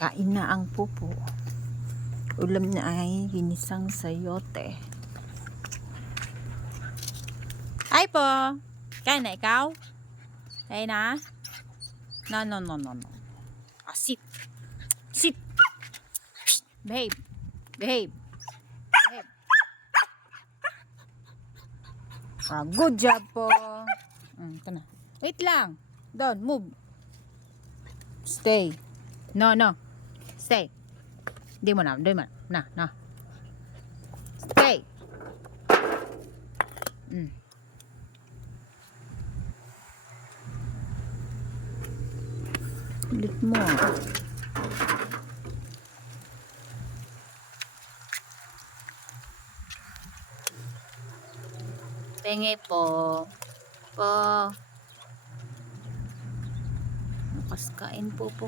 Kain na ang pupo. Ulam na ay ginisang sayote. Ay po! Kain na ikaw? Kain na? No. Sit. Sit. Behave. Behave. Behave. Good job po. Ito na. Wait lang. Don't move. Stay. No. Stay. Di mo na. Na. Stay. Ulit mo. Penge po. Bukas kain po ko